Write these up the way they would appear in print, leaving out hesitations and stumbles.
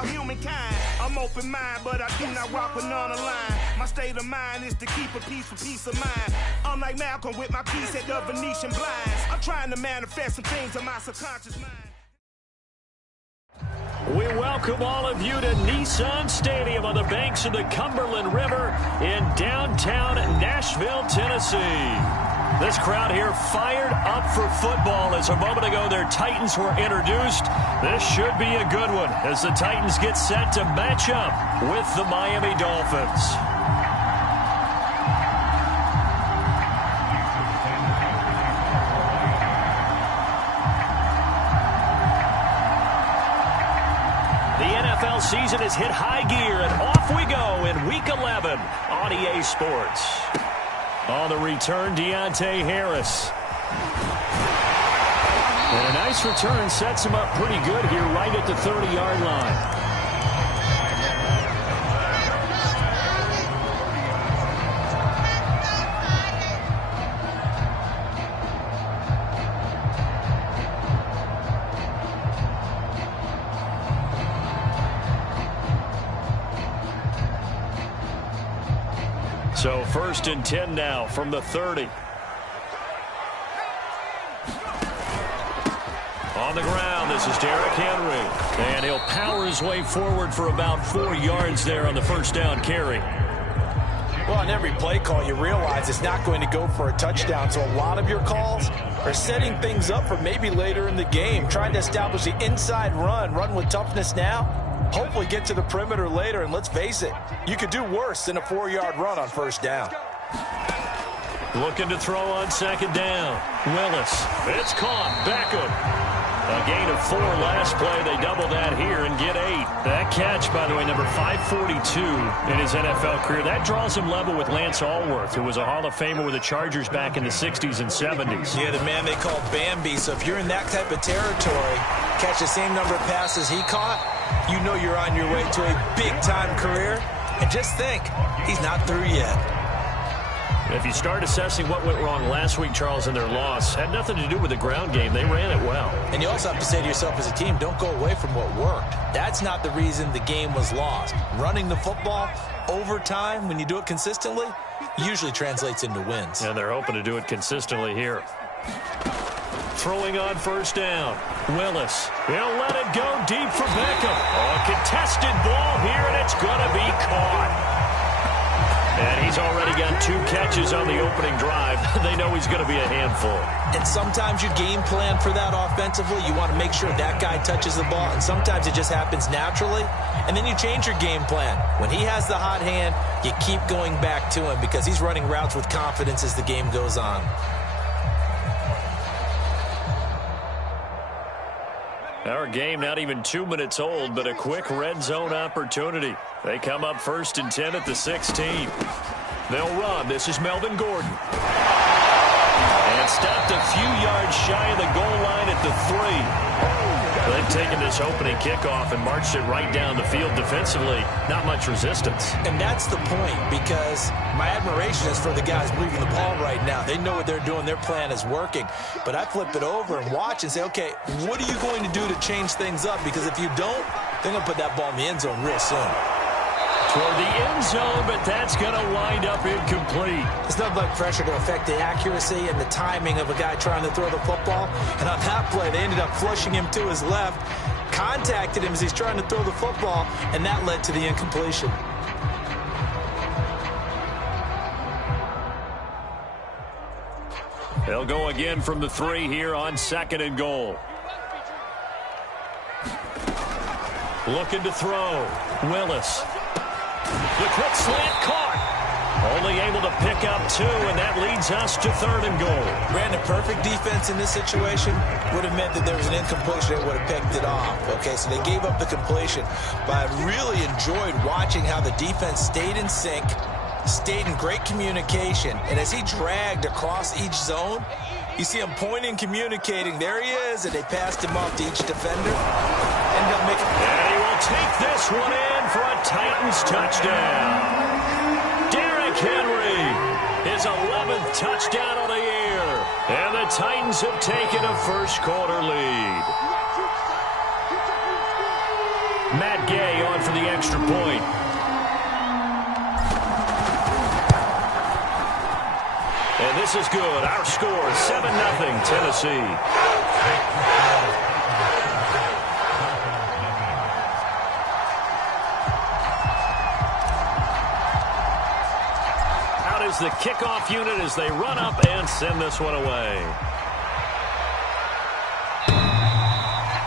about humankind. I'm open mind, but I do not rock with none aligned. My state of mind is to keep a peace for peace of mind. I'm like Malcolm with my piece at the Venetian blinds. I'm trying to manifest some things in my subconscious mind. We welcome all of you to Nissan Stadium on the banks of the Cumberland River in downtown Nashville, Tennessee. This crowd here fired up for football as a moment ago their Titans were introduced. This should be a good one as the Titans get set to match up with the Miami Dolphins. Season has hit high gear, and off we go in Week 11 on EA Sports. On the return, Deontay Harris. And a nice return sets him up pretty good here right at the 30-yard line. So 1st and 10 now from the 30. On the ground, this is Derrick Henry. And he'll power his way forward for about 4 yards there on the first down carry. Well, on every play call, you realize it's not going to go for a touchdown. So a lot of your calls are setting things up for maybe later in the game, trying to establish the inside run with toughness now. Hopefully get to the perimeter later, and let's face it, you could do worse than a 4-yard run on first down. Looking to throw on 2nd down. Willis. It's caught. Beckham. A gain of 4 last play. They double that here and get 8. That catch, by the way, number 542 in his NFL career. That draws him level with Lance Allworth, who was a Hall of Famer with the Chargers back in the 60s and 70s. Yeah, the man they call Bambi. So if you're in that type of territory, catch the same number of passes he caught, you know you're on your way to a big-time career. And just think, he's not through yet. If you start assessing what went wrong last week, Charles, in their loss, had nothing to do with the ground game. They ran it well. And you also have to say to yourself as a team, don't go away from what worked. That's not the reason the game was lost. Running the football over time, when you do it consistently, usually translates into wins. And they're hoping to do it consistently here. Throwing on first down. Willis. He'll let it go deep for Beckham. A contested ball here, and it's going to be caught. And he's already got 2 catches on the opening drive. They know he's going to be a handful. And sometimes you game plan for that offensively. You want to make sure that guy touches the ball, and sometimes it just happens naturally. And then you change your game plan. When he has the hot hand, you keep going back to him because he's running routes with confidence as the game goes on. Our game not even 2 minutes old, but a quick red zone opportunity. They come up 1st and 10 at the 16. They'll run. This is Melvin Gordon. And stopped a few yards shy of the goal line at the 3. They've taken this opening kickoff and marched it right down the field defensively. Not much resistance. And that's the point, because my admiration is for the guys moving the ball right now. They know what they're doing. Their plan is working. But I flip it over and watch and say, okay, what are you going to do to change things up? Because if you don't, they're going to put that ball in the end zone real soon. Toward the end zone, but that's going to wind up incomplete. It's not like pressure to affect the accuracy and the timing of a guy trying to throw the football. And on that play, they ended up flushing him to his left, contacted him as he's trying to throw the football, and that led to the incompletion. They'll go again from the 3 here on 2nd and goal. Looking to throw. Willis. The quick slant caught. Only able to pick up 2, and that leads us to 3rd and goal. Brandon, perfect defense in this situation would have meant that there was an incompletion that would have picked it off. Okay, so they gave up the completion. But I really enjoyed watching how the defense stayed in sync, stayed in great communication, and as he dragged across each zone, you see him pointing, communicating. There he is, and they passed him off to each defender. And he will take this one in for a Titans touchdown. Derrick Henry, his 11th touchdown of the year. And the Titans have taken a first-quarter lead. Matt Gay on for the extra point. And this is good. Our score, 7-0 Tennessee. Out is the kickoff unit as they run up and send this one away.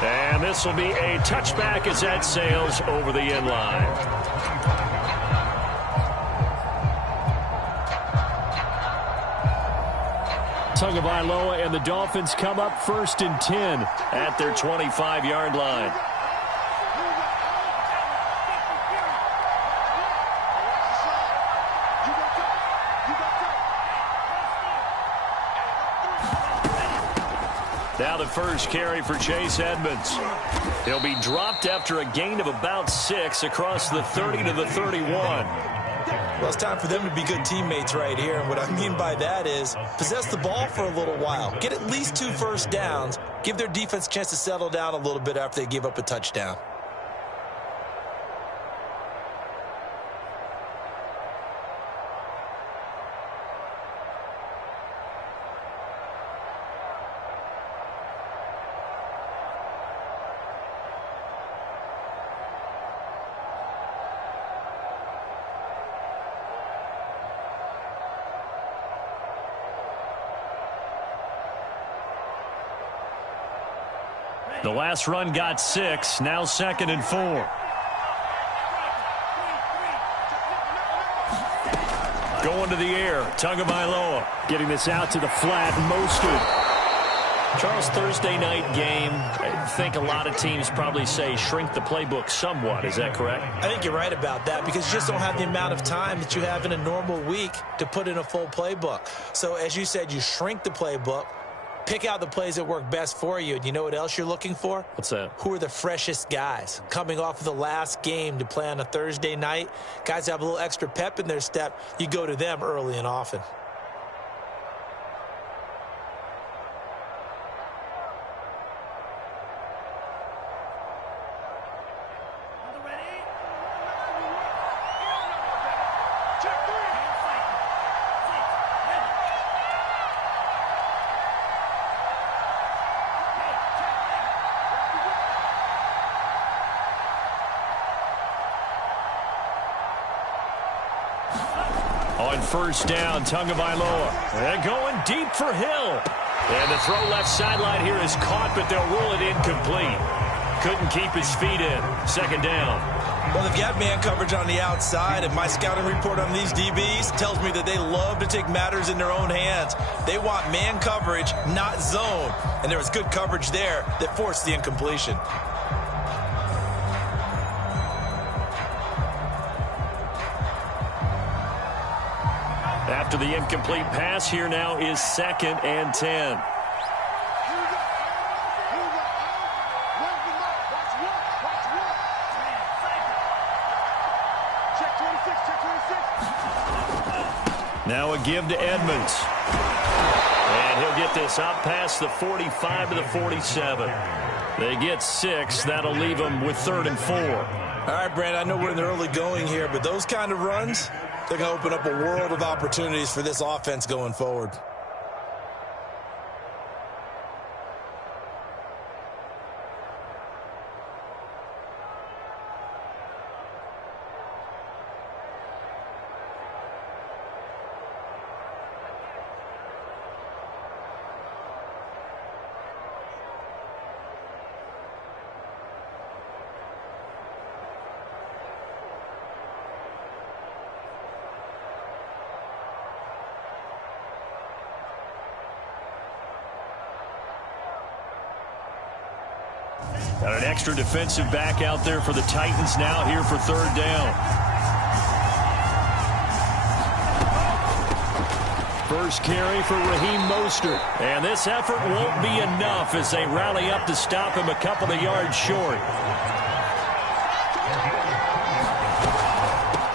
And this will be a touchback as that sails over the end line. Tagovailoa and the Dolphins come up 1st and 10 at their 25-yard line. Now the first carry for Chase Edmonds. He'll be dropped after a gain of about 6 across the 30 to the 31. Well, it's time for them to be good teammates right here. And what I mean by that is possess the ball for a little while. Get at least 2 first downs. Give their defense a chance to settle down a little bit after they give up a touchdown. The last run got 6, now 2nd and 4. Going to the air, Tagovailoa getting this out to the flat, Mostert. Charles, Thursday night game, I think a lot of teams probably say shrink the playbook somewhat. Is that correct? I think you're right about that because you just don't have the amount of time that you have in a normal week to put in a full playbook. So as you said, you shrink the playbook. Pick out the plays that work best for you. And you know what else you're looking for? What's that? Who are the freshest guys? Coming off of the last game to play on a Thursday night, guys have a little extra pep in their step. You go to them early and often. On first down, Tagovailoa. And going deep for Hill. And the throw left sideline here is caught, but they'll rule it incomplete. Couldn't keep his feet in. 2nd down. Well, they've got man coverage on the outside, and my scouting report on these DBs tells me that they love to take matters in their own hands. They want man coverage, not zone. And there was good coverage there that forced the incompletion. After the incomplete pass, here now is 2nd and 10. Now a give to Edmonds. And he'll get this up past the 45 to the 47. They get 6. That'll leave them with 3rd and 4. All right, Brand, I know we're in the early going here, but those kind of runs, they're going to open up a world of opportunities for this offense going forward. Got an extra defensive back out there for the Titans now here for 3rd down. First carry for Raheem Mostert. And this effort won't be enough as they rally up to stop him a couple of yards short.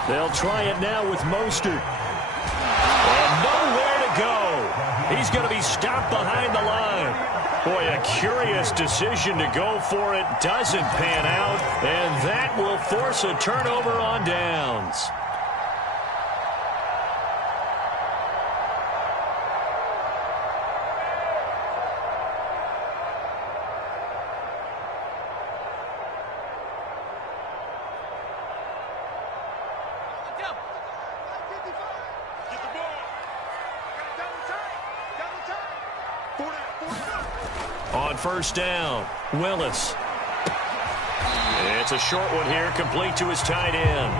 They'll try it now with Mostert. And nowhere to go. He's going to be stopped behind the line. Boy, a curious decision to go for it. Doesn't pan out, and that will force a turnover on downs. On first down, Willis. It's a short one here, complete to his tight end.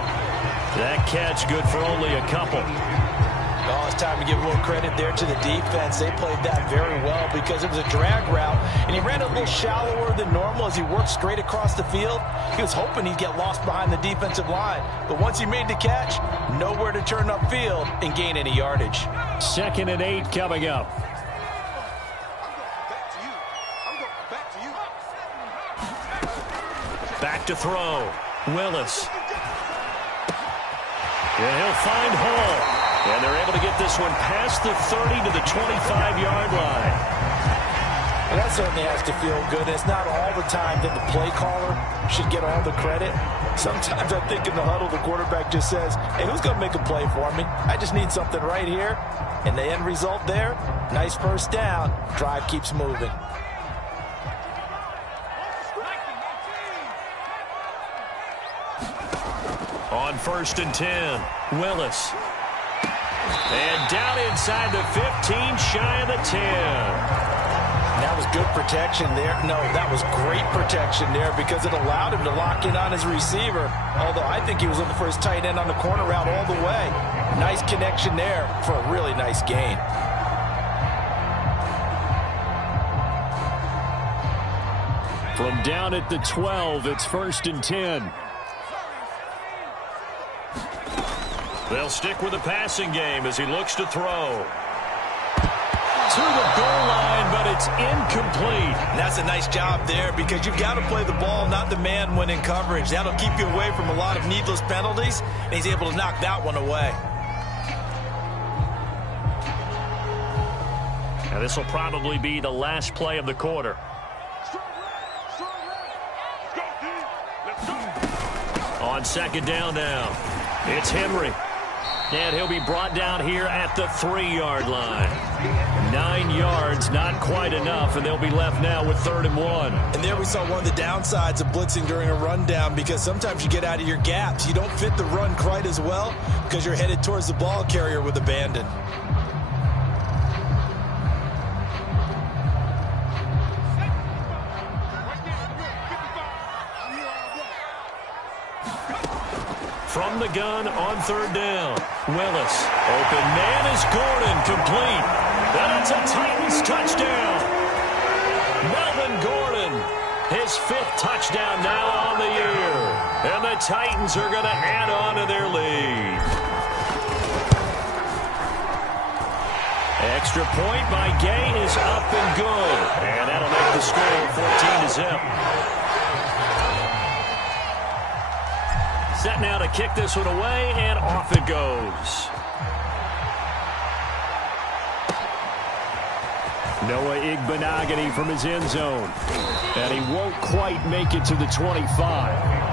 That catch good for only a couple. Oh, it's time to give a little credit there to the defense. They played that very well because it was a drag route, and he ran a little shallower than normal as he worked straight across the field. He was hoping he'd get lost behind the defensive line, but once he made the catch, nowhere to turn upfield and gain any yardage. 2nd and 8 coming up. Back to throw. Willis. And he'll find Hall. And they're able to get this one past the 30 to the 25-yard line. Well, that certainly has to feel good. It's not all the time that the play caller should get all the credit. Sometimes I think in the huddle, the quarterback just says, hey, who's going to make a play for me? I just need something right here. And the end result there, nice first down. Drive keeps moving. On 1st and 10, Willis. And down inside the 15, shy of the 10. That was good protection there. No, that was great protection there because it allowed him to lock in on his receiver. Although I think he was looking for his tight end on the corner route all the way. Nice connection there for a really nice gain. From down at the 12, it's 1st and 10. They'll stick with the passing game as he looks to throw. To the goal line, but it's incomplete. And that's a nice job there because you've got to play the ball, not the man when in coverage. That'll keep you away from a lot of needless penalties, and he's able to knock that one away. Now this will probably be the last play of the quarter. On 2nd down now, it's Henry. And he'll be brought down here at the 3-yard line. 9 yards, not quite enough, and they'll be left now with 3rd and 1. And there we saw one of the downsides of blitzing during a rundown because sometimes you get out of your gaps. You don't fit the run quite as well because you're headed towards the ball carrier with abandon. From the gun on 3rd down, Willis. Open man is Gordon, complete. And it's a Titans touchdown. Melvin Gordon, his 5th touchdown now on the year. And the Titans are going to add on to their lead. Extra point by Gay is up and good. And that'll make the score 14-0. Set now to kick this one away, and off it goes. Noah Igbenogany from his end zone. And he won't quite make it to the 25.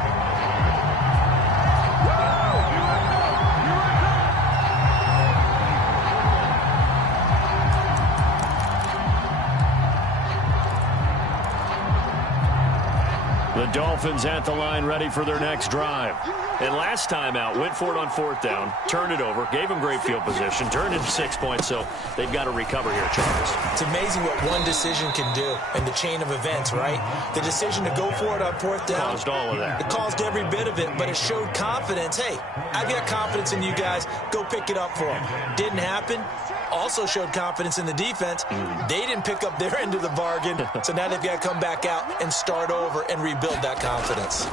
The Dolphins at the line ready for their next drive. And last time out, went for it on 4th down, turned it over, gave them great field position, turned into 6 points, so they've got to recover here, Charles. It's amazing what one decision can do in the chain of events, right? The decision to go for it on 4th down. Caused all of that. It caused every bit of it, but it showed confidence. Hey, I've got confidence in you guys. Go pick it up for them. Didn't happen. Also showed confidence in the defense. They didn't pick up their end of the bargain, so now they've got to come back out and start over and rebuild that confidence.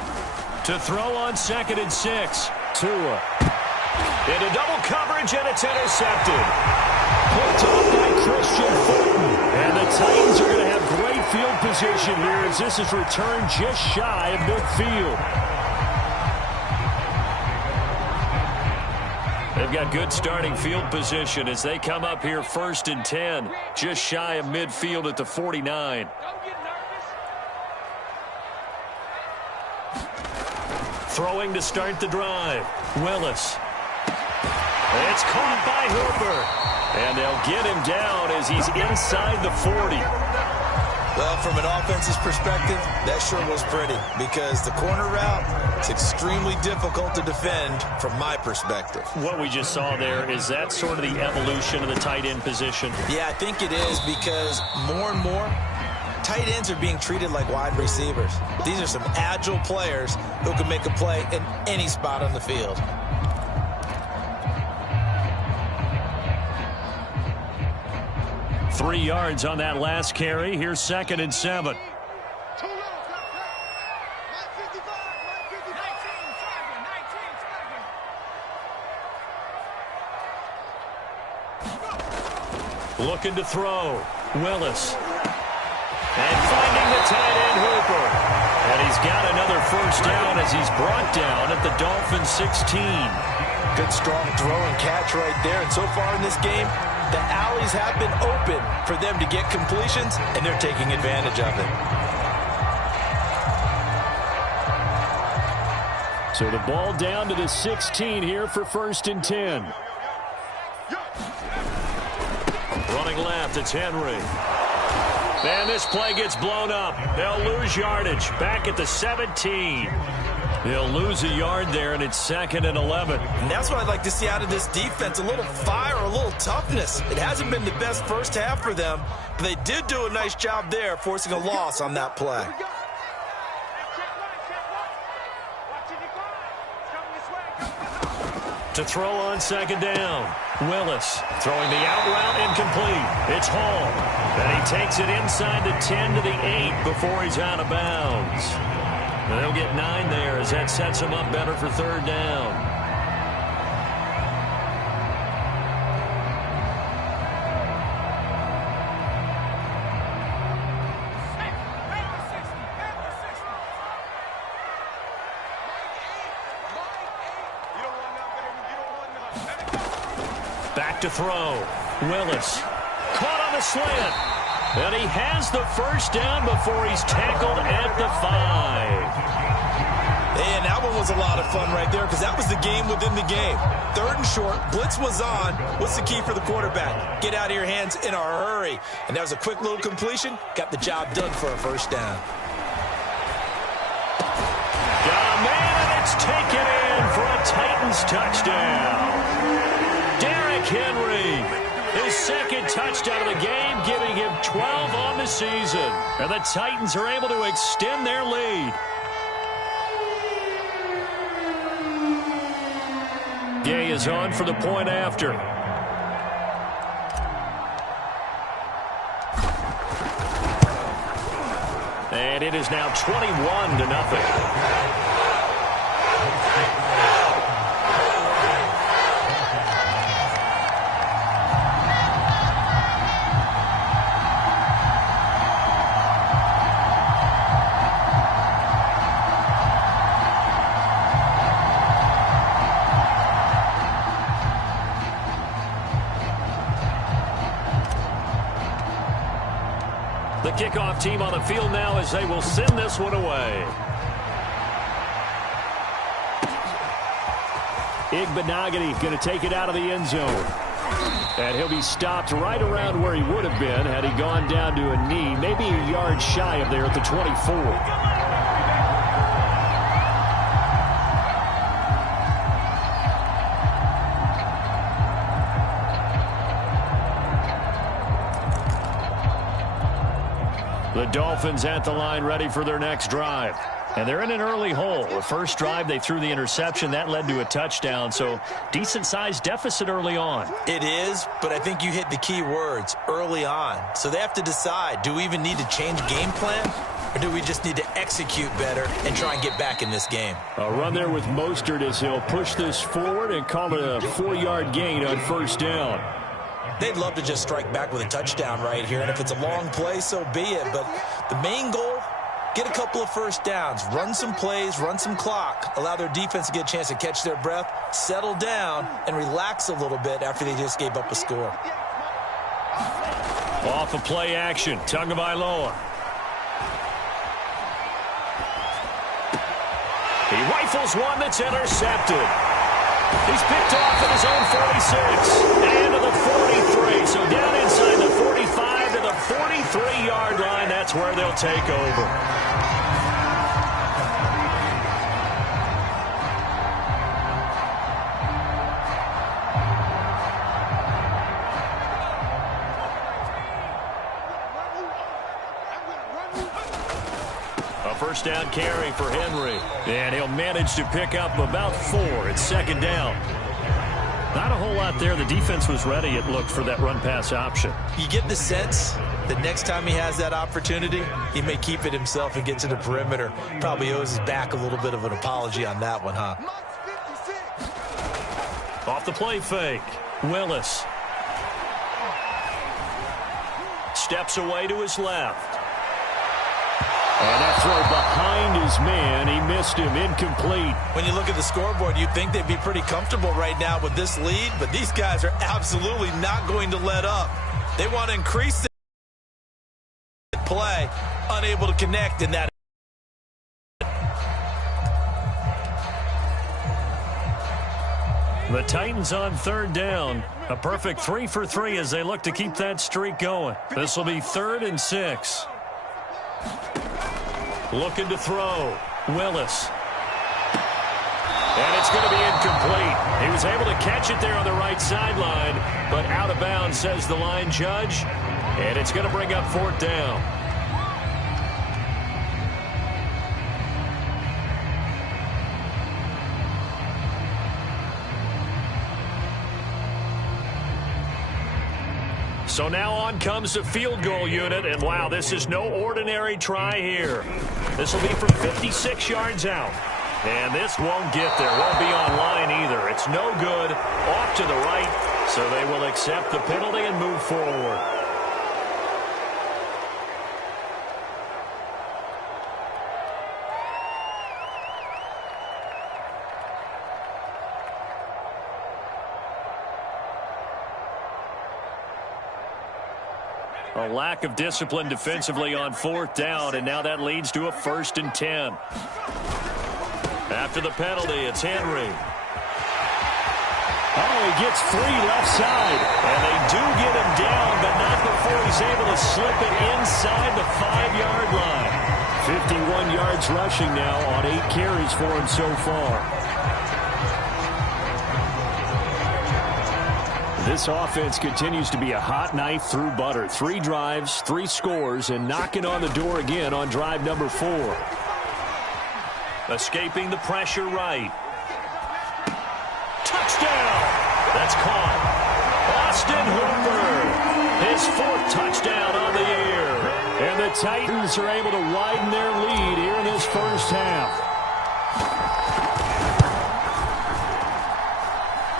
To throw on 2nd and 6. Tua. Into double coverage, and it's intercepted. Picked off by Christian Fulton. And the Titans are going to have great field position here as this is returned just shy of midfield. They've got good starting field position as they come up here 1st and 10, just shy of midfield at the 49. Throwing to start the drive. Willis. It's caught by Hooper. And they'll get him down as he's inside the 40. Well, from an offense's perspective, that sure was pretty because the corner route is extremely difficult to defend from my perspective. What we just saw there, is that sort of the evolution of the tight end position? Yeah, I think it is because more and more tight ends are being treated like wide receivers. These are some agile players who can make a play in any spot on the field. Three yards on that last carry. Here's 2nd and 7. Looking to throw. Willis. And finding the tight end, Hooper. And he's got another 1st down as he's brought down at the Dolphins 16. Good strong throw and catch right there. And so far in this game, the alleys have been open for them to get completions, and they're taking advantage of it. So the ball down to the 16 here for 1st and 10. Running left, it's Henry. And this play gets blown up. They'll lose yardage. Back at the 17. They'll lose a yard there, and it's 2nd and 11. And that's what I'd like to see out of this defense, a little fire, a little toughness. It hasn't been the best first half for them, but they did do a nice job there, forcing a loss on that play. To throw on 2nd down. Willis throwing the out route incomplete. It's Hall. And he takes it inside the 10 to the 8 before he's out of bounds. And they'll get 9 there as that sets him up better for 3rd down. Back to throw. Willis caught on the slant. And he has the 1st down before he's tackled at the 5. And that one was a lot of fun right there because that was the game within the game. 3rd and short, blitz was on. What's the key for the quarterback? Get out of your hands in a hurry. And that was a quick little completion. Got the job done for a 1st down. Got a man, and it's taken in for a Titans touchdown. Derrick Henry, his 2nd touchdown of the game, giving him 12 on the season. And the Titans are able to extend their lead. Gay is on for the point after. And it is now 21-0. The kickoff team on the field now as they will send this one away. Igbenogany going to take it out of the end zone. And he'll be stopped right around where he would have been had he gone down to a knee, maybe a yard shy of there at the 24. The Dolphins at the line ready for their next drive. And they're in an early hole. The first drive, they threw the interception. That led to a touchdown, so decent-sized deficit early on. It is, but I think you hit the key words, early on. So they have to decide, do we even need to change game plan, or do we just need to execute better and try and get back in this game? A run there with Mostert as he'll push this forward and call it a 4-yard gain on 1st down. They'd love to just strike back with a touchdown right here, and if it's a long play, so be it. But the main goal get a couple of first downs, run some plays, run some clock, allow their defense to get a chance to catch their breath, settle down, and relax a little bit after they just gave up a score. Off of play action, Tagovailoa. He rifles one that's intercepted. He's picked off at his own 46 and to the 43. So down inside the 45 to the 43-yard line. That's where they'll take over. A first down carry for Henry. And he'll manage to pick up about 4 at second down. Not a whole lot there. The defense was ready, it looked, for that run-pass option. You get the sense that next time he has that opportunity, he may keep it himself and get to the perimeter. Probably owes his back a little bit of an apology on that one, huh? Off the play fake, Willis. Steps away to his left. And that throw behind his man. He missed him. Incomplete. When you look at the scoreboard, you'd think they'd be pretty comfortable right now with this lead, but these guys are absolutely not going to let up. They want to increase the play, unable to connect in that. The Titans on third down. A perfect 3 for 3 as they look to keep that streak going. This will be 3rd and 6. Looking to throw. Willis. And it's going to be incomplete. He was able to catch it there on the right sideline, but out of bounds, says the line judge. And it's going to bring up 4th down. So now on comes the field goal unit, and wow, this is no ordinary try here. This will be from 56 yards out. And this won't get there, won't be on line either. It's no good, off to the right, so they will accept the penalty and move forward. A lack of discipline defensively on 4th down, and now that leads to a 1st and 10. After the penalty, it's Henry. Oh, he gets free left side. And they do get him down, but not before he's able to slip it inside the 5-yard line. 51 yards rushing now on 8 carries for him so far. This offense continues to be a hot knife through butter. 3 drives, 3 scores, and knocking on the door again on drive number 4. Escaping the pressure right. Touchdown! That's caught. Austin Hooper, his 4th touchdown on the year. And the Titans are able to widen their lead here in this first half.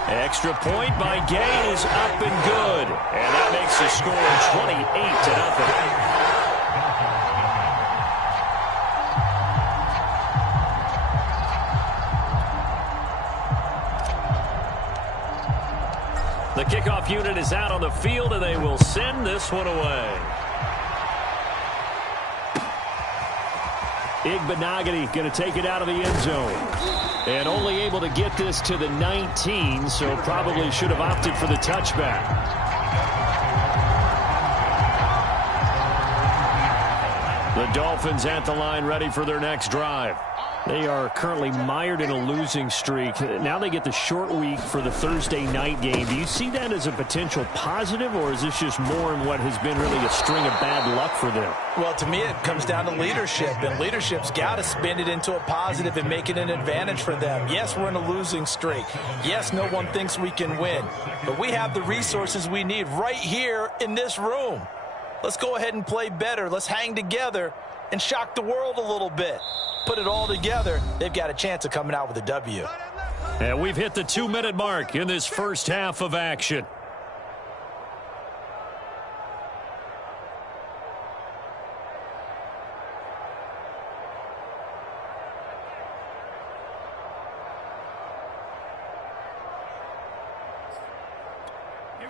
Extra point by Gay is up and good. And that makes the score 28-0. The kickoff unit is out on the field, and they will send this one away. Igbenogany going to take it out of the end zone. And only able to get this to the 19, so probably should have opted for the touchback. The Dolphins at the line ready for their next drive. They are currently mired in a losing streak. Now they get the short week for the Thursday night game. Do you see that as a potential positive, or is this just more in what has been really a string of bad luck for them? Well, to me, it comes down to leadership, and leadership's got to spin it into a positive and make it an advantage for them. Yes, we're in a losing streak. Yes, no one thinks we can win, but we have the resources we need right here in this room. Let's go ahead and play better. Let's hang together and shock the world a little bit. Put it all together, they've got a chance of coming out with a W. And we've hit the 2-minute mark in this first half of action.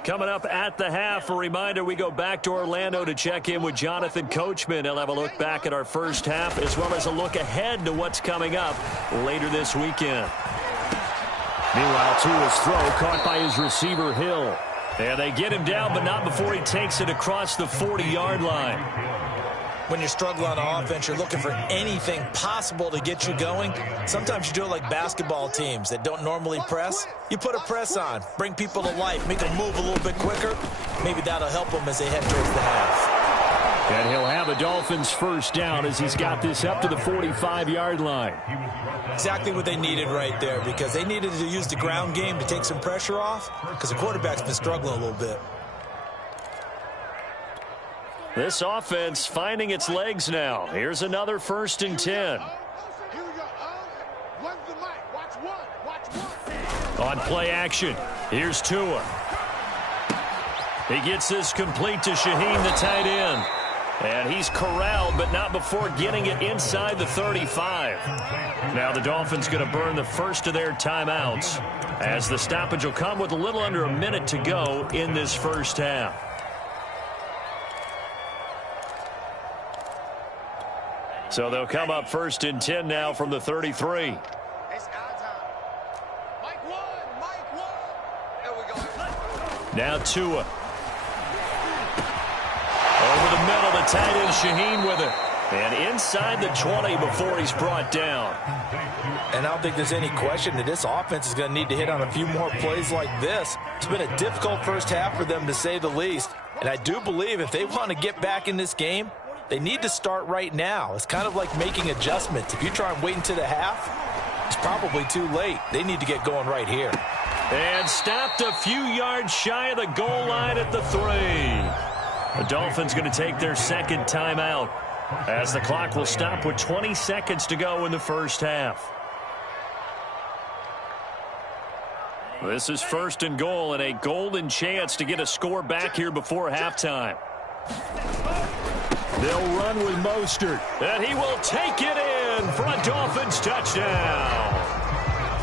Coming up at the half, a reminder, we go back to Orlando to check in with Jonathan Coachman. He'll have a look back at our first half as well as a look ahead to what's coming up later this weekend. Meanwhile, Tua's throw caught by his receiver, Hill. And they get him down, but not before he takes it across the 40-yard line. When you're struggling on offense, you're looking for anything possible to get you going. Sometimes you do it like basketball teams that don't normally press. You put a press on, bring people to life, make them move a little bit quicker. Maybe that'll help them as they head towards the half. And he'll have a Dolphins first down as he's got this up to the 45-yard line. Exactly what they needed right there, because they needed to use the ground game to take some pressure off, because the quarterback's been struggling a little bit. This offense finding its legs now. Here's another 1st and 10. On play action, here's Tua. He gets this complete to Shaheen, the tight end. And he's corralled, but not before getting it inside the 35. Now the Dolphins going to burn the first of their timeouts, as the stoppage will come with a little under a minute to go in this first half. So they'll come up 1st and 10 now from the 33. Now Tua. Over the middle, the tight end Shaheen with it. And inside the 20 before he's brought down. And I don't think there's any question that this offense is going to need to hit on a few more plays like this. It's been a difficult first half for them, to say the least. And I do believe if they want to get back in this game, they need to start right now. It's kind of like making adjustments. If you try and wait until the half, it's probably too late. They need to get going right here. And stopped a few yards shy of the goal line at the 3. The Dolphins going to take their second timeout, as the clock will stop with 20 seconds to go in the first half. This is 1st and goal and a golden chance to get a score back here before halftime. They'll run with Mostert, and he will take it in for a Dolphins touchdown.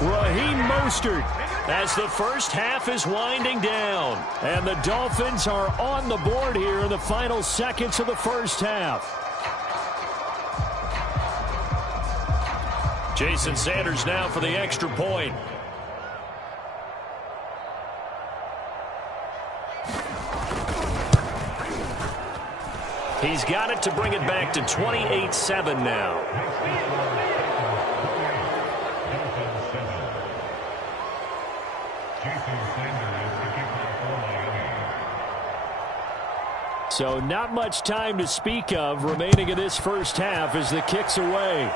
Raheem Mostert, as the first half is winding down, and the Dolphins are on the board here in the final seconds of the first half. Jason Sanders now for the extra point. He's got it to bring it back to 28-7 now. So not much time to speak of remaining in this first half as the kick's away.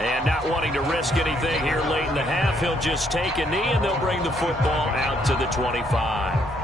And not wanting to risk anything here late in the half, he'll just take a knee and they'll bring the football out to the 25.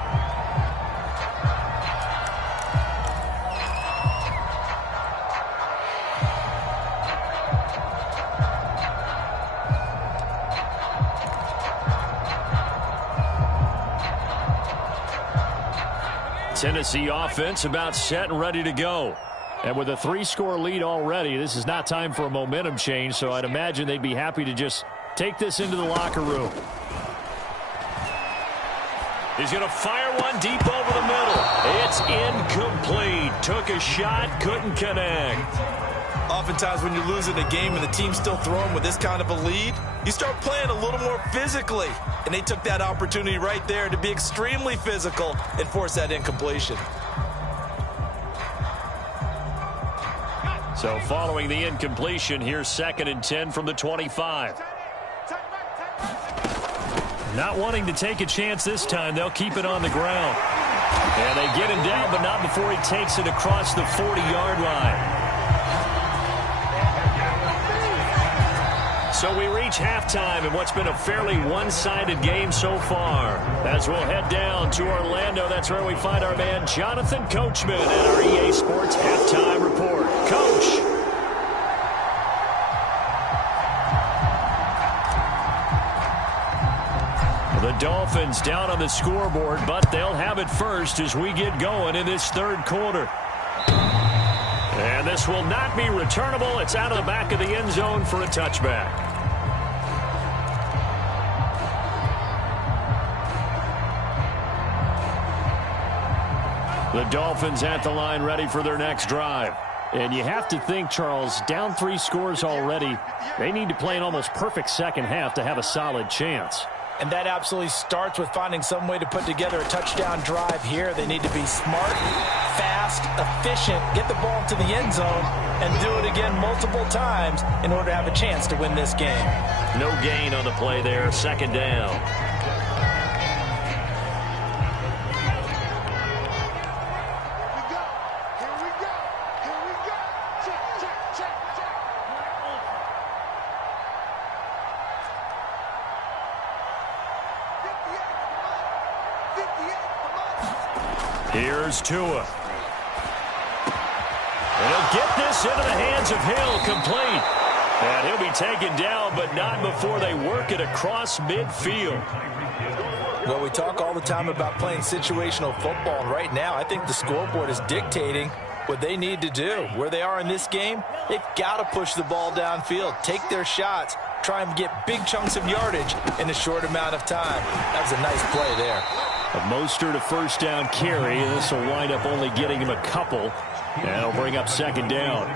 Tennessee offense about set and ready to go. And with a 3-score lead already, this is not time for a momentum change, so I'd imagine they'd be happy to just take this into the locker room. He's going to fire one deep over the middle. It's incomplete. Took a shot, couldn't connect. Oftentimes when you're losing a game and the team's still throwing with this kind of a lead, you start playing a little more physically. And they took that opportunity right there to be extremely physical and force that incompletion. So following the incompletion, here's 2nd and 10 from the 25. Not wanting to take a chance this time, they'll keep it on the ground. And they get him down, but not before he takes it across the 40-yard line. So we reach halftime in what's been a fairly one-sided game so far. As we'll head down to Orlando, that's where we find our man Jonathan Coachman at our EA Sports Halftime Report. Coach. The Dolphins down on the scoreboard, but they'll have it first as we get going in this third quarter. And this will not be returnable. It's out of the back of the end zone for a touchback. The Dolphins at the line ready for their next drive. And you have to think, Charles, down 3 scores already. They need to play an almost perfect second half to have a solid chance. And that absolutely starts with finding some way to put together a touchdown drive here. They need to be smart, fast, efficient, get the ball to the end zone, and do it again multiple times in order to have a chance to win this game. No gain on the play there, second down. Here's Tua. And he'll get this into the hands of Hill, complete. And he'll be taken down, but not before they work it across midfield. Well, we talk all the time about playing situational football, and right now I think the scoreboard is dictating what they need to do. Where they are in this game, they've got to push the ball downfield, take their shots, try and get big chunks of yardage in a short amount of time. That was a nice play there. A Mostert a first down carry. This will wind up only getting him a couple. And it'll bring up second down.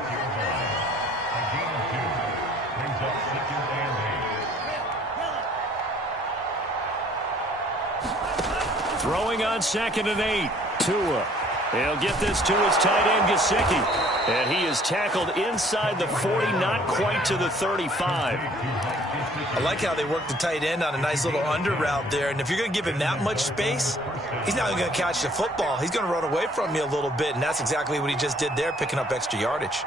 Throwing on 2nd and 8. Tua. He'll get this to his tight end, Gesicki. And he is tackled inside the 40, not quite to the 35. I like how they work the tight end on a nice little under route there. And if you're going to give him that much space, he's not even going to catch the football. He's going to run away from you a little bit, and that's exactly what he just did there, picking up extra yardage.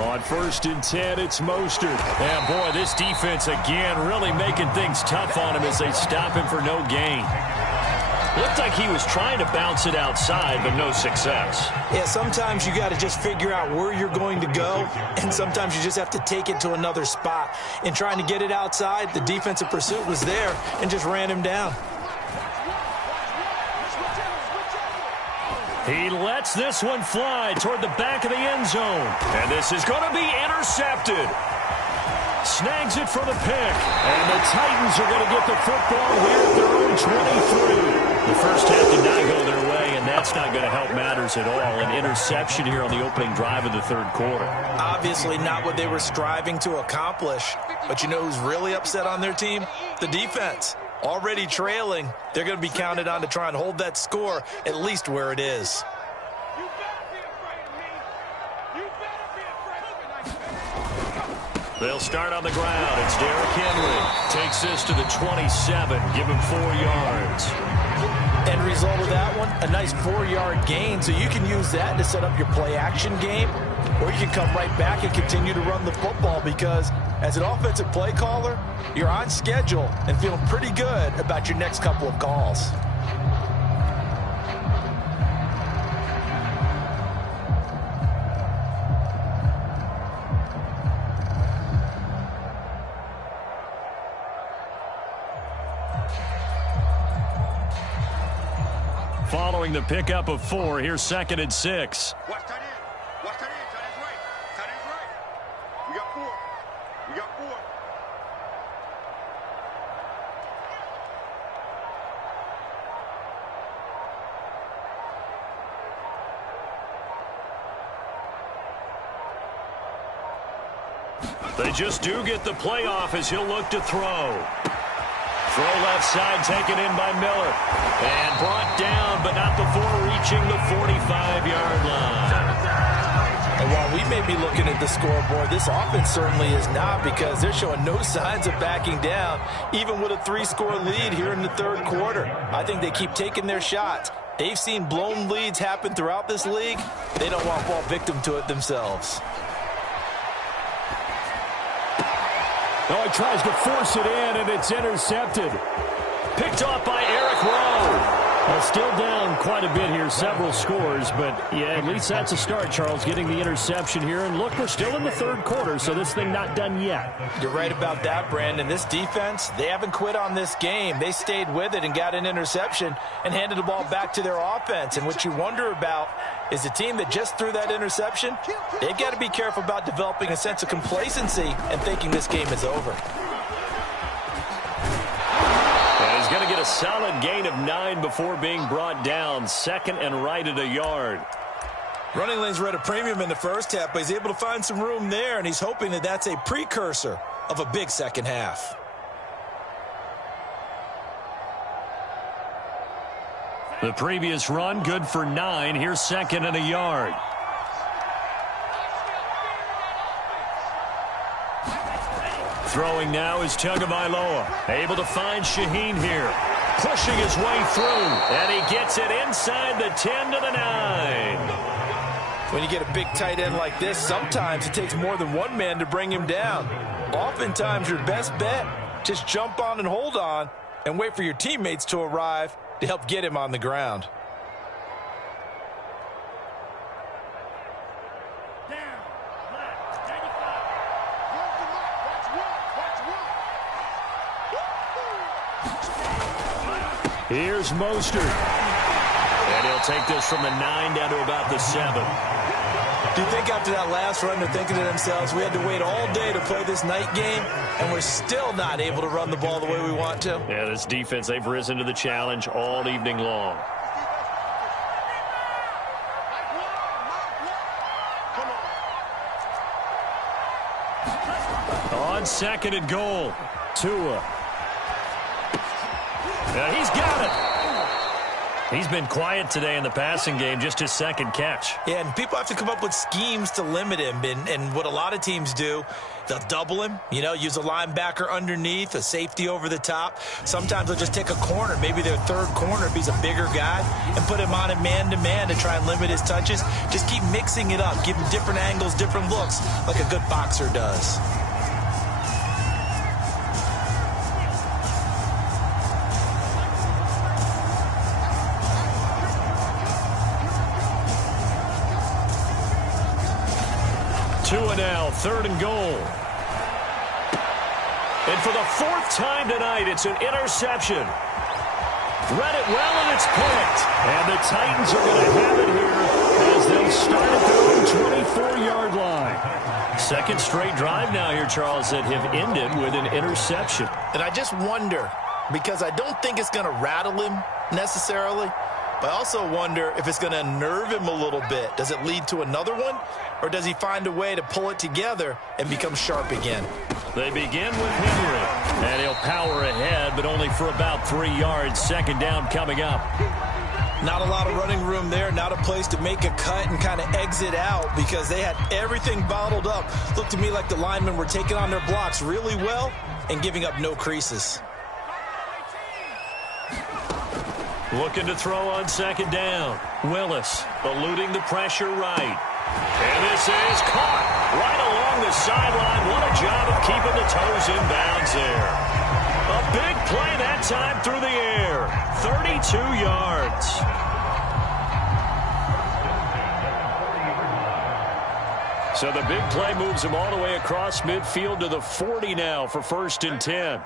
On 1st and 10, it's Mostert. And, boy, this defense, again, really making things tough on him as they stop him for no gain. Looked like he was trying to bounce it outside, but no success. Yeah, sometimes you got to just figure out where you're going to go, and sometimes you just have to take it to another spot. In trying to get it outside, the defensive pursuit was there and just ran him down. He lets this one fly toward the back of the end zone. And this is going to be intercepted. Snags it for the pick. And the Titans are going to get the football here at their own 23. The first half did not go their way, and that's not going to help matters at all. An interception here on the opening drive of the third quarter. Obviously not what they were striving to accomplish. But you know who's really upset on their team? The defense. Already trailing, they're going to be counted on to try and hold that score at least where it is. They'll start on the ground. It's Derrick Henry. Takes this to the 27. Give him 4 yards. End result of that one, a nice 4-yard gain. So you can use that to set up your play-action game, or you can come right back and continue to run the football because as an offensive play caller, you're on schedule and feeling pretty good about your next couple of calls. Following the pickup of 4, here's 2nd and 6. Watch tight end. Watch tight end. Tight end's right. Tight end's right. We got 4. We got 4. They just do get the playoff as he'll look to throw. Throw left side taken in by Miller. And brought down, but not before reaching the 45-yard line. And while we may be looking at the scoreboard, this offense certainly is not because they're showing no signs of backing down, even with a 3-score lead here in the third quarter. I think they keep taking their shots. They've seen blown leads happen throughout this league. They don't want to fall victim to it themselves. Oh, he tries to force it in, and it's intercepted. Picked off by Eric Rowe. Well, still down quite a bit here, several scores, but yeah, at least that's a start, Charles, getting the interception here. And look, we're still in the third quarter, so this thing not done yet. You're right about that, Brandon. This defense, they haven't quit on this game. They stayed with it and got an interception and handed the ball back to their offense. And what you wonder about is the team that just threw that interception, they've got to be careful about developing a sense of complacency and thinking this game is over. And he's going to get a solid gain of 9 before being brought down. Second and right at a yard. Running lanes were at a premium in the first half, but he's able to find some room there, and he's hoping that that's a precursor of a big second half. The previous run, good for 9. Here's second and a yard. Throwing now is Tagovailoa. Able to find Shaheen here. Pushing his way through. And he gets it inside the 10 to the 9. When you get a big tight end like this, sometimes it takes more than one man to bring him down. Oftentimes, your best bet, just jump on and hold on and wait for your teammates to arrive to help get him on the ground. Here's Mostert. And he'll take this from the 9 down to about the 7. Do you think after that last run they're thinking to themselves, we had to wait all day to play this night game, and we're still not able to run the ball the way we want to? Yeah, this defense, they've risen to the challenge all evening long. On second and goal, Tua. He's got it. He's been quiet today in the passing game, just his second catch. Yeah, and people have to come up with schemes to limit him. And what a lot of teams do, they'll double him, use a linebacker underneath, a safety over the top. Sometimes they'll just take a corner, maybe their third corner if he's a bigger guy, and put him on a man-to-man to try and limit his touches. Just keep mixing it up, give him different angles, different looks, like a good boxer does. Tua now, third and goal. And for the 4th time tonight, it's an interception. Read it well, and it's picked. And the Titans are going to have it here as they start at their own 24-yard line. Second straight drive now here, Charles, that have ended with an interception. And I just wonder, because I don't think it's going to rattle him necessarily, but I also wonder if it's going to unnerve him a little bit. Does it lead to another one? Or does he find a way to pull it together and become sharp again? They begin with Henry. And he'll power ahead, but only for about 3 yards. Second down coming up. Not a lot of running room there. Not a place to make a cut and kind of exit out because they had everything bottled up. Looked to me like the linemen were taking on their blocks really well and giving up no creases. Looking to throw on second down. Willis eluding the pressure right. And this is caught right along the sideline. What a job of keeping the toes in bounds there. A big play that time through the air. 32 yards. So the big play moves him all the way across midfield to the 40 now for 1st and 10.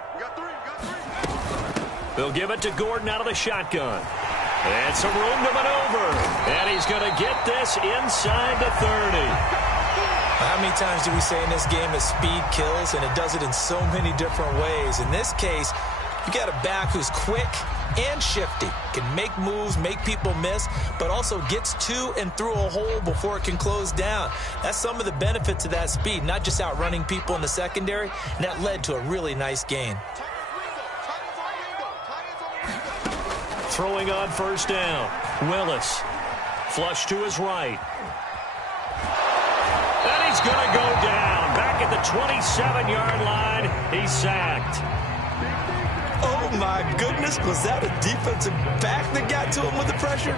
They'll give it to Gordon out of the shotgun. And some room to maneuver. And he's going to get this inside the 30. How many times do we say in this game that speed kills, and it does it in so many different ways? In this case, you got a back who's quick and shifty, can make moves, make people miss, but also gets to and through a hole before it can close down. That's some of the benefits of that speed, not just outrunning people in the secondary, and that led to a really nice gain. Throwing on first down. Willis. Flush to his right. And he's going to go down. Back at the 27-yard line. He's sacked. Oh, my goodness. Was that a defensive back that got to him with the pressure?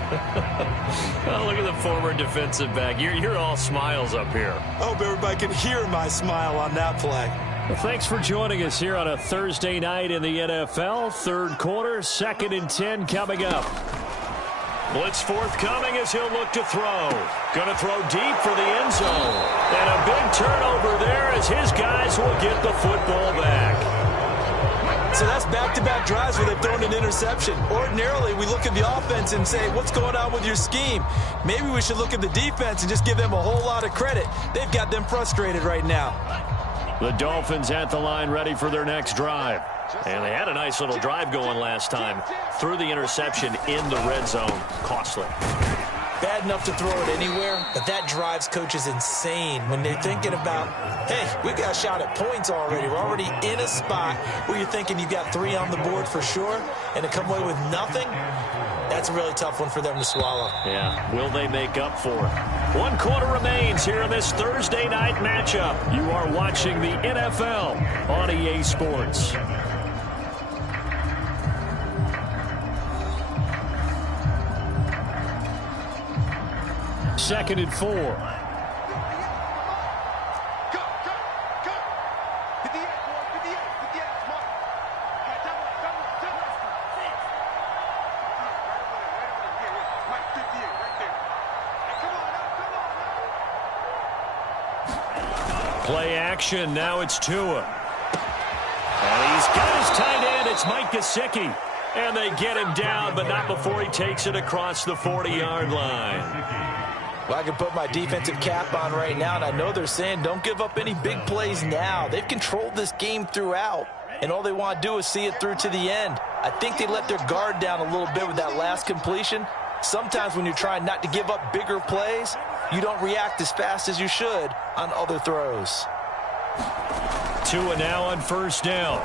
Oh, look at the former defensive back. You're all smiles up here. I hope everybody can hear my smile on that play. Well, thanks for joining us here on a Thursday night in the NFL. Third quarter, 2nd and 10 coming up. Blitz forthcoming as he'll look to throw. Going to throw deep for the end zone. And a big turnover there as his guys will get the football back. So that's back-to-back drives where they've thrown an interception. Ordinarily, we look at the offense and say, what's going on with your scheme? Maybe we should look at the defense and just give them a whole lot of credit. They've got them frustrated right now. The Dolphins at the line ready for their next drive. And they had a nice little drive going last time. Threw the interception in the red zone. Costly. Bad enough to throw it anywhere, but that drives coaches insane when they're thinking about, hey, we got a shot at points already. We're already in a spot where you're thinking you got 3 on the board for sure, and to come away with nothing, that's a really tough one for them to swallow. Yeah, will they make up for it? 1 quarter remains here in this Thursday night matchup. You are watching the NFL on EA Sports. Second and 4. Go, go, go. Get the edge, boy. Get the edge. Get the edge. Come on. Right over there. Yeah, Mike, 58, right there. Hey, come on. Play action. Now it's Tua. And he's got his tight end. It's Mike Gesicki. And they get him down, but not before he takes it across the 40-yard line. Well, I can put my defensive cap on right now, and I know they're saying don't give up any big plays now. They've controlled this game throughout, and all they want to do is see it through to the end. I think they let their guard down a little bit with that last completion. Sometimes when you're trying not to give up bigger plays, you don't react as fast as you should on other throws. Tua now on first down.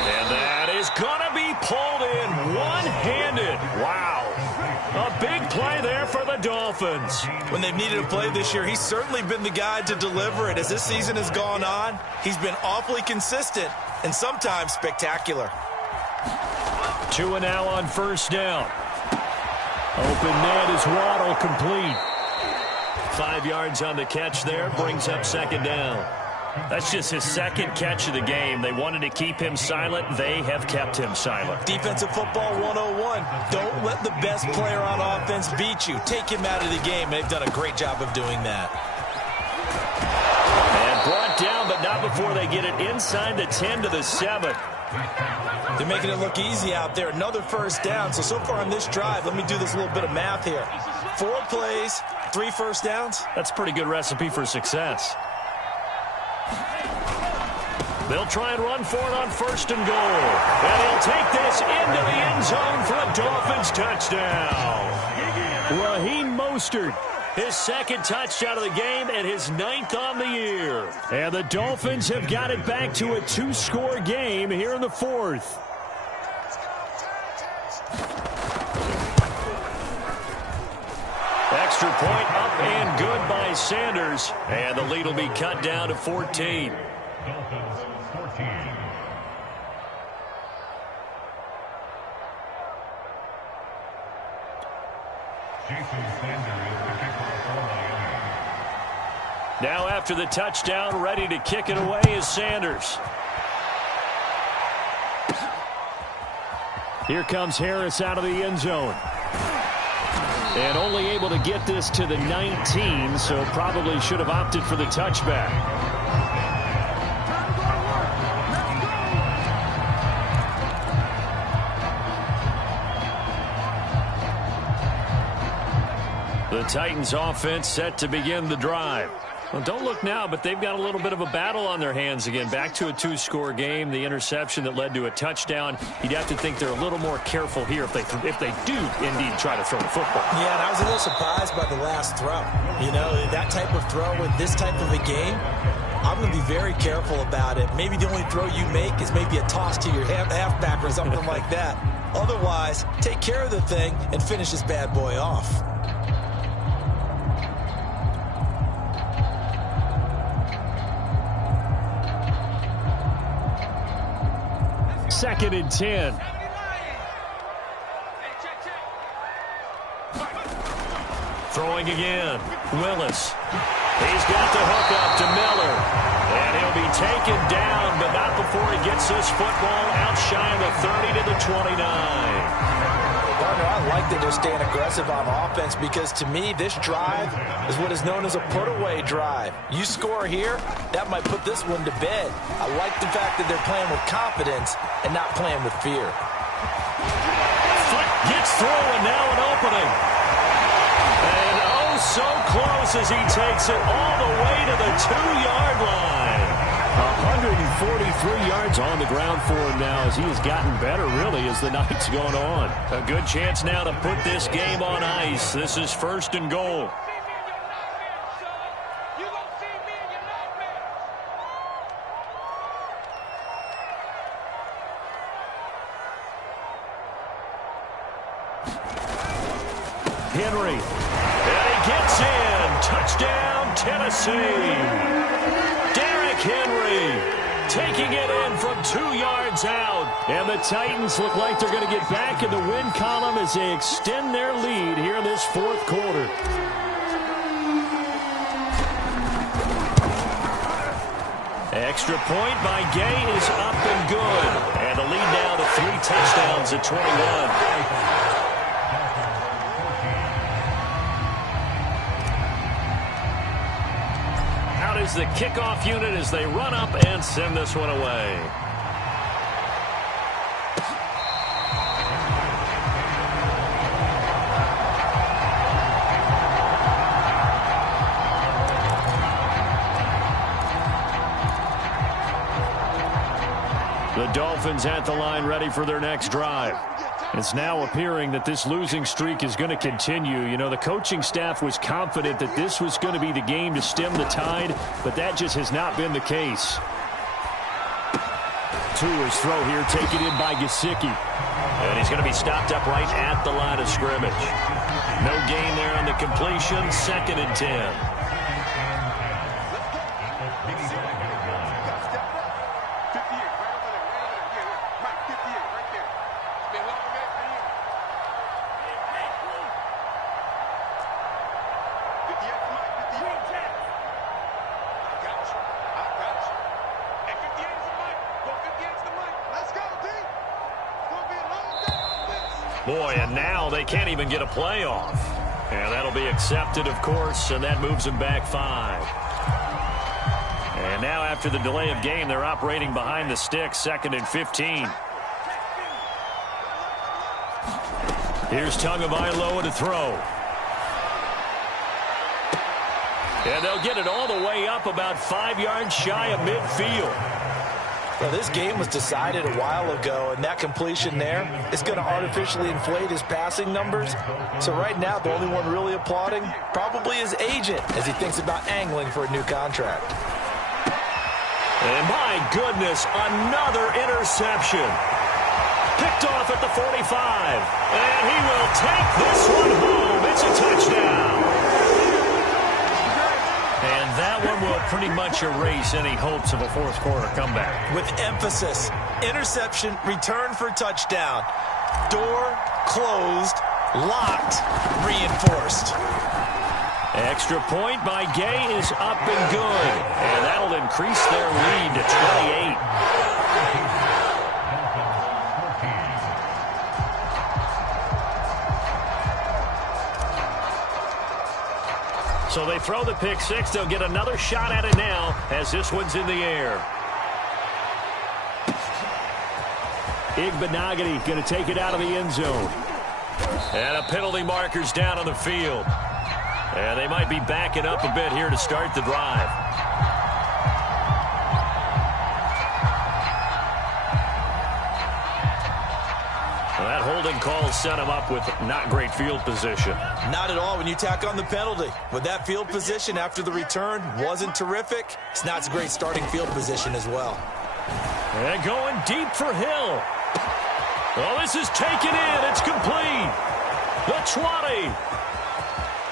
And that is going to be pulled in one-handed. Wow. A big play there for the Dolphins. When they've needed a play this year, he's certainly been the guy to deliver it. As this season has gone on, he's been awfully consistent and sometimes spectacular. Tua now on first down. Open net is Waddle, complete. 5 yards on the catch there, brings up second down. That's just his second catch of the game. They wanted to keep him silent. They have kept him silent. Defensive football 101. Don't let the best player on offense beat you. Take him out of the game. They've done a great job of doing that. And brought down, but not before they get it inside the 10 to the 7. They're making it look easy out there. Another first down. So far on this drive, let me do this little bit of math here. 4 plays, 3 first downs. That's a pretty good recipe for success. They'll try and run for it on first and goal. And he'll take this into the end zone for a Dolphins touchdown. Raheem Mostert, his second touchdown of the game and his 9th on the year. And the Dolphins have got it back to a 2-score game here in the 4th. Extra point up and good by Sanders. And the lead will be cut down to 14. Now after the touchdown, ready to kick it away is Sanders. Here comes Harris out of the end zone. And only able to get this to the 19, so probably should have opted for the touchback. The Titans offense set to begin the drive. Well, don't look now, but they've got a little bit of a battle on their hands again. Back to a 2-score game. The interception that led to a touchdown. You'd have to think they're a little more careful here if they do indeed try to throw the football. Yeah, and I was a little surprised by the last throw. You know, that type of throw in this type of a game, I'm going to be very careful about it. Maybe the only throw you make is maybe a toss to your halfback or something like that. Otherwise, take care of the thing and finish this bad boy off. Second and 10. Throwing again. Willis. He's got the hook up to Miller. And he'll be taken down, but not before he gets this football out shy of the 30 to the 29. Partner, I like that they're staying aggressive on offense because to me, this drive is what is known as a put-away drive. You score here, that might put this one to bed. I like the fact that they're playing with confidence and not playing with fear. Flick gets through and now an opening. And oh, so close as he takes it all the way to the 2-yard line. 143 yards on the ground for him now as he has gotten better, really, as the night's gone on. A good chance now to put this game on ice. This is 1st and goal. Henry. And he gets in. Touchdown, Tennessee. Derrick Henry taking it in from 2 yards out. And the Titans look like they're going to get back in the win column as they extend their lead here in this 4th quarter. Extra point by Gay is up and good. And the lead now to 3 touchdowns at 21. Is the kickoff unit as they run up and send this one away. The Dolphins at the line ready for their next drive. It's now appearing that this losing streak is going to continue. You know, the coaching staff was confident that this was going to be the game to stem the tide, but that just has not been the case. Tua's throw here taken in by Gesicki. And he's going to be stopped up right at the line of scrimmage. No gain there on the completion. 2nd and 10. Boy, and now they can't even get a playoff. And that'll be accepted, of course, and that moves them back 5. And now after the delay of game, they're operating behind the sticks, 2nd and 15. Here's Tagovailoa to throw. And they'll get it all the way up about 5 yards shy of midfield. Well, this game was decided a while ago, and that completion there is going to artificially inflate his passing numbers. So right now, the only one really applauding probably his agent as he thinks about angling for a new contract. And my goodness, another interception. Picked off at the 45. And he will take this one home. It's a touchdown. And that one will pretty much erase any hopes of a 4th quarter comeback. With emphasis, interception, return for touchdown. Door closed, locked, reinforced. Extra point by Gay is up and good. And that'll increase their lead to 28. So they throw the pick 6. They'll get another shot at it now as this one's in the air. Igbenogany going to take it out of the end zone. And a penalty marker's down on the field. And they might be backing up a bit here to start the drive. Well, that holding call set him up with not great field position. Not at all when you tack on the penalty. With that field position after the return wasn't terrific, it's not a great starting field position as well. And going deep for Hill. Well, this is taken in. It's complete. The 20.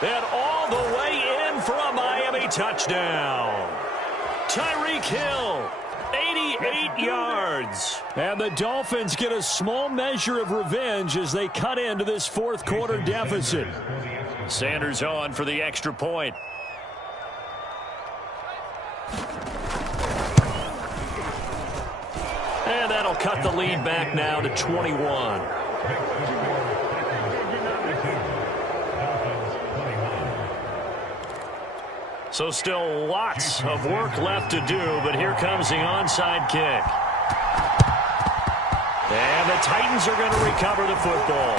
And all the way in for a Miami touchdown. Tyreek Hill. 88 yards. And the Dolphins get a small measure of revenge as they cut into this 4th quarter deficit. Sanders on for the extra point. And that'll cut the lead back now to 21. So still lots of work left to do, but here comes the onside kick. And the Titans are going to recover the football.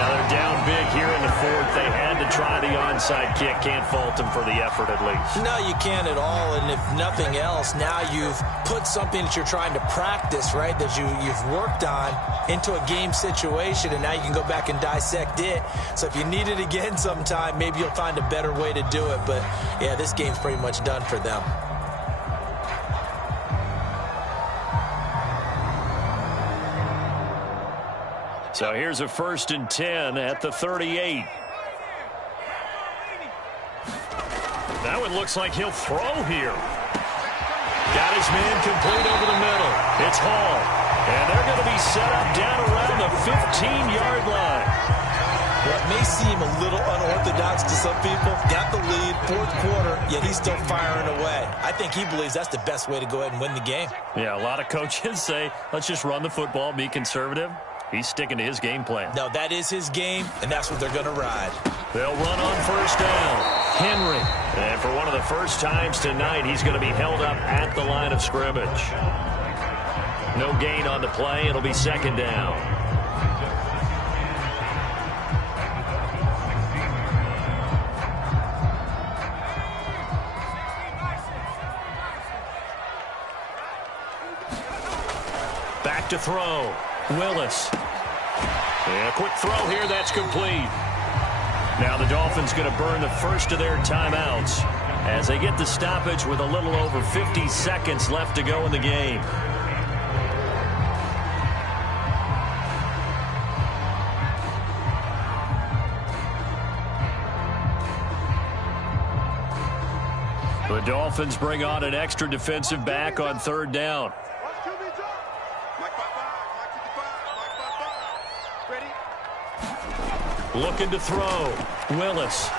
Now they're down big here in the fourth. They had to try the onside kick. Can't fault them for the effort at least. No, you can't at all. And if nothing else, now you've put something that you're trying to practice, right, that you've worked on into a game situation, and now you can go back and dissect it. So if you need it again sometime, maybe you'll find a better way to do it. But, yeah, this game's pretty much done for them. So here's a 1st and 10 at the 38. That one looks like he'll throw here. Got his man complete over the middle. It's Hall. And they're going to be set up down around the 15-yard line. Well, it may seem a little unorthodox to some people. Got the lead, fourth quarter, yet he's still firing away. I think he believes that's the best way to go ahead and win the game. Yeah, a lot of coaches say, let's just run the football, be conservative. He's sticking to his game plan. No, that is his game, and that's what they're going to ride. They'll run on 1st down. Henry. And for one of the first times tonight, he's going to be held up at the line of scrimmage. No gain on the play. It'll be 2nd down. Back to throw. Willis. And a quick throw here. That's complete. Now the Dolphins going to burn the first of their timeouts as they get the stoppage with a little over 50 seconds left to go in the game. The Dolphins bring on an extra defensive back on 3rd down. Looking to throw. Willis.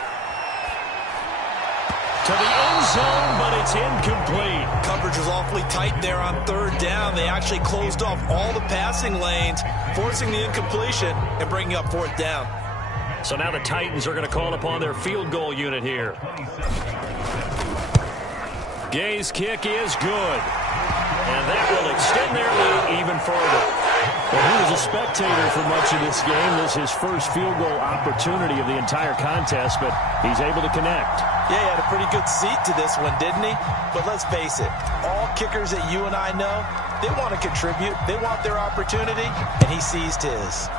To the end zone, but it's incomplete. Coverage was awfully tight there on 3rd down. They actually closed off all the passing lanes, forcing the incompletion and bringing up 4th down. So now the Titans are going to call upon their field goal unit here. Gay's kick is good. And that will extend their lead even further. Well, he was a spectator for much of this game. This is his first field goal opportunity of the entire contest, but he's able to connect. Yeah, he had a pretty good seat to this one, didn't he? But let's face it, all kickers that you and I know, they want to contribute. They want their opportunity, and he seized his.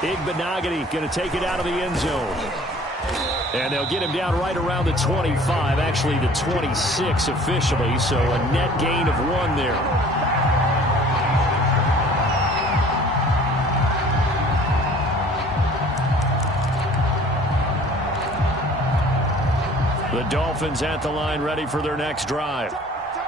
Igbenogany going to take it out of the end zone. And they'll get him down right around the 25, actually the 26 officially, so a net gain of 1 there. The Dolphins at the line ready for their next drive.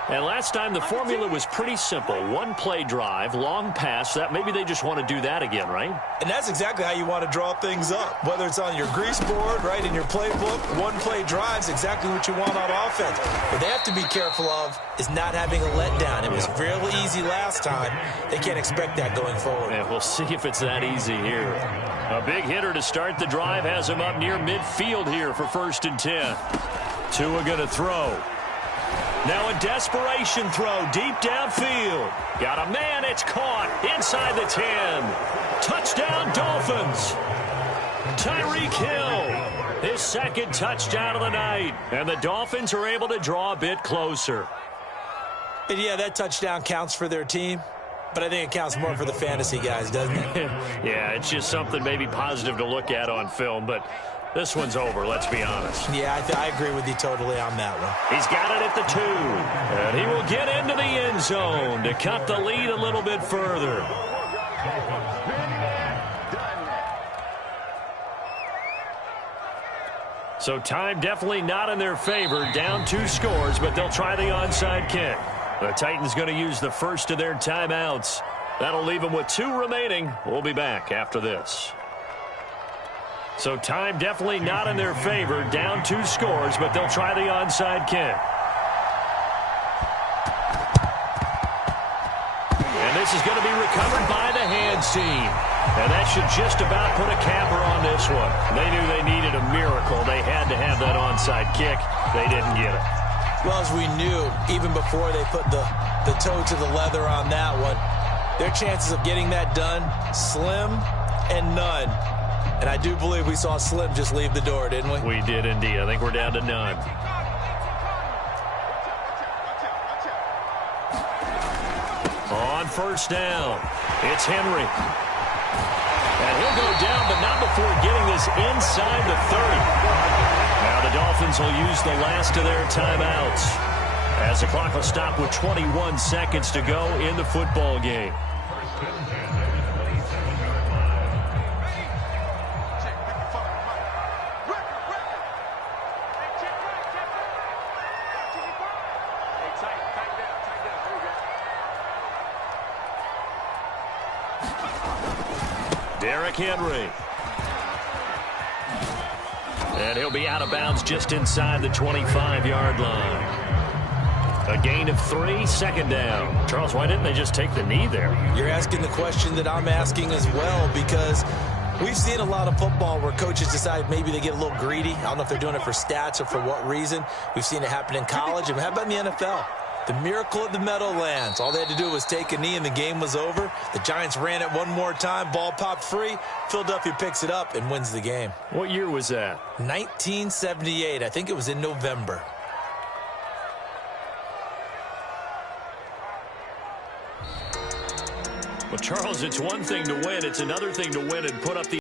And last time the formula was pretty simple. 1-play drive, long pass. That maybe they just want to do that again, right? And that's exactly how you want to draw things up. Whether it's on your grease board, right, in your playbook, 1-play drive's exactly what you want on offense. What they have to be careful of is not having a letdown. It was fairly easy last time. They can't expect that going forward. Yeah, we'll see if it's that easy here. A big hitter to start the drive has him up near midfield here for 1st and 10. Tua going to throw. Now a desperation throw deep downfield. Got a man, it's caught inside the 10. Touchdown Dolphins. Tyreek Hill, his 2nd touchdown of the night. And the Dolphins are able to draw a bit closer. And yeah, that touchdown counts for their team, but I think it counts more for the fantasy guys, doesn't it? Yeah, it's just something maybe positive to look at on film, but this one's over, let's be honest. Yeah, I agree with you totally on that one. He's got it at the 2. And he will get into the end zone to cut the lead a little bit further. So time definitely not in their favor. Down 2 scores, but they'll try the onside kick. The Titans going to use the first of their timeouts. That'll leave them with 2 remaining. We'll be back after this. So time definitely not in their favor. Down 2 scores, but they'll try the onside kick. And this is going to be recovered by the hands team. And that should just about put a capper on this one. They knew they needed a miracle. They had to have that onside kick. They didn't get it. Well, as we knew, even before they put the toe to the leather on that one, their chances of getting that done, slim and none. And I do believe we saw Slim just leave the door, didn't we? We did indeed. I think we're down to none. On first down, it's Henry. And he'll go down, but not before getting this inside the 30. Now the Dolphins will use the last of their timeouts as the clock will stop with 21 seconds to go in the football game. Derrick Henry. And he'll be out of bounds just inside the 25-yard line. A gain of 3, second down. Charles, why didn't they just take the knee there? You're asking the question that I'm asking as well, because we've seen a lot of football where coaches decide maybe they get a little greedy. I don't know if they're doing it for stats or for what reason. We've seen it happen in college. And how about in the NFL? The miracle of the Meadowlands. All they had to do was take a knee and the game was over. The Giants ran it one more time. Ball popped free. Philadelphia picks it up and wins the game. What year was that? 1978. I think it was in November. Well, Charles, it's one thing to win. It's another thing to win and put up the